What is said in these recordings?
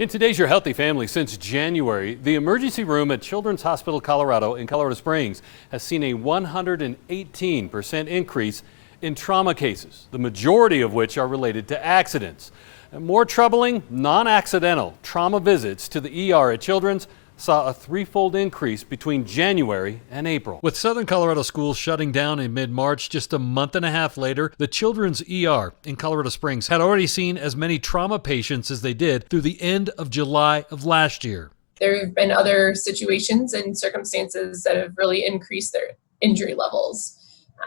In today's Your Healthy Family, since January, the emergency room at Children's Hospital Colorado in Colorado Springs has seen a 118% increase in trauma cases, the majority of which are related to accidents. And more troubling, non-accidental trauma visits to the ER at Children's saw a threefold increase between January and April. With Southern Colorado schools shutting down in mid-March, just a month and a half later, the Children's ER in Colorado Springs had already seen as many trauma patients as they did through the end of July of last year. There have been other situations and circumstances that have really increased their injury levels.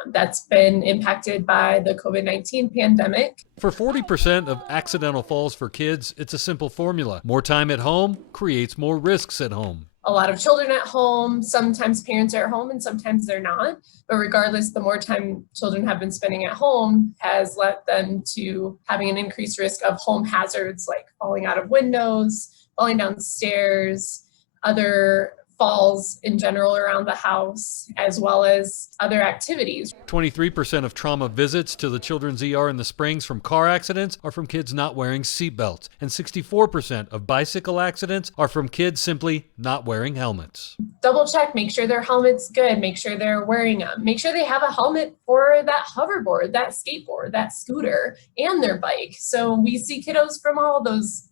That's been impacted by the COVID-19 pandemic. For 40% of accidental falls for kids, it's a simple formula. More time at home creates more risks at home. A lot of children at home, sometimes parents are at home and sometimes they're not. But regardless, the more time children have been spending at home has led them to having an increased risk of home hazards like falling out of windows, falling down stairs, other falls in general around the house, as well as other activities. 23% of trauma visits to the Children's ER in the Springs from car accidents are from kids not wearing seatbelts, and 64% of bicycle accidents are from kids simply not wearing helmets. Double check, make sure their helmet's good, make sure they're wearing them, make sure they have a helmet for that hoverboard, that skateboard, that scooter, and their bike. So we see kiddos from all those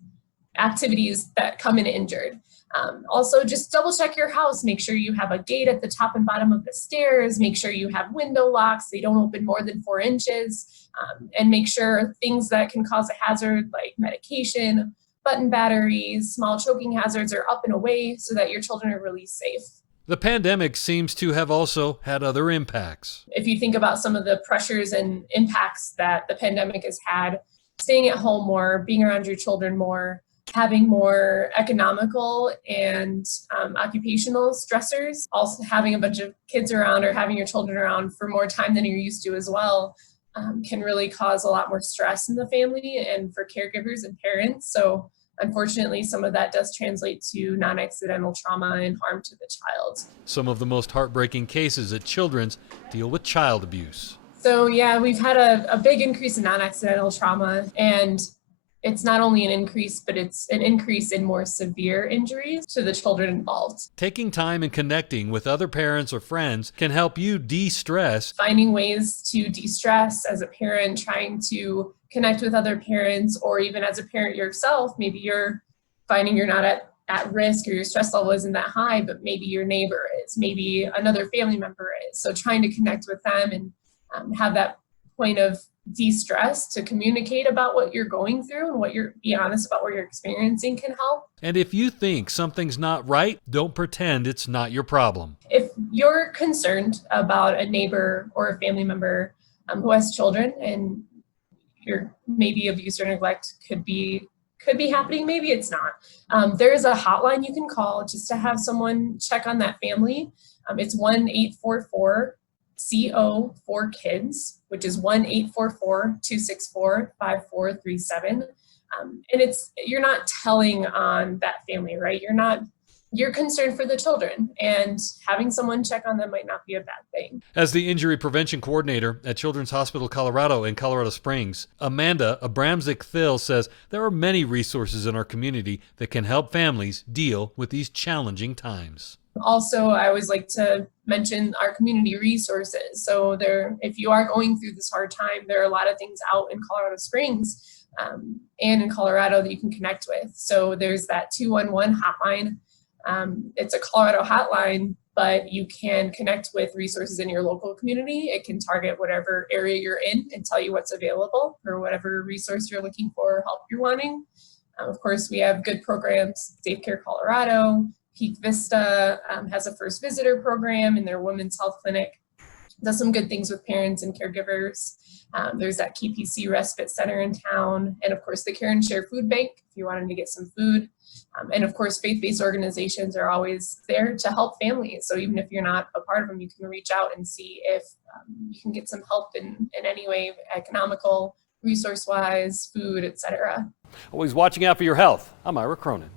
activities that come in injured. Also, just double check your house. Make sure you have a gate at the top and bottom of the stairs. Make sure you have window locks. They don't open more than 4 inches. And make sure things that can cause a hazard like medication, button batteries, small choking hazards are up and away so that your children are really safe. The pandemic seems to have also had other impacts. If you think about some of the pressures and impacts that the pandemic has had, staying at home more, being around your children more, having more economical and occupational stressors, also having a bunch of kids around or having your children around for more time than you're used to as well, can really cause a lot more stress in the family and for caregivers and parents. So unfortunately, some of that does translate to non-accidental trauma and harm to the child. Some of the most heartbreaking cases at Children's deal with child abuse. So yeah, we've had a big increase in non-accidental trauma, and it's not only an increase, but it's an increase in more severe injuries to the children involved. Taking time and connecting with other parents or friends can help you de-stress. Finding ways to de-stress as a parent, trying to connect with other parents, or even as a parent yourself, maybe you're finding you're not at risk or your stress level isn't that high, but maybe your neighbor is, maybe another family member is. So trying to connect with them and have that point of de-stress to communicate about what you're going through and be honest about what you're experiencing can help. And if you think something's not right, don't pretend it's not your problem. If you're concerned about a neighbor or a family member who has children and maybe abuse or neglect could be happening, maybe it's not. There is a hotline you can call just to have someone check on that family. It's 1-844 CO for kids, which is 1-844-264-5437. And you're not telling on that family, right? You're concerned for the children, and having someone check on them might not be a bad thing. As the injury prevention coordinator at Children's Hospital Colorado in Colorado Springs, Amanda Abramczyk-Thill says there are many resources in our community that can help families deal with these challenging times. Also, I always like to mention our community resources. So if you are going through this hard time, there are a lot of things out in Colorado Springs and in Colorado that you can connect with. So there's that 211 hotline. It's a Colorado hotline, but you can connect with resources in your local community. It can target whatever area you're in and tell you what's available for whatever resource you're looking for or help you're wanting. Of course, we have good programs. Safe Care Colorado, Peak Vista has a first visitor program in their women's health clinic. Does some good things with parents and caregivers. There's that KPC Respite Center in town. And of course, the Care and Share Food Bank, if you wanted to get some food. And of course, faith-based organizations are always there to help families. So even if you're not a part of them, you can reach out and see if you can get some help in any way, economical, resource-wise, food, etc. Always watching out for your health. I'm Ira Cronin.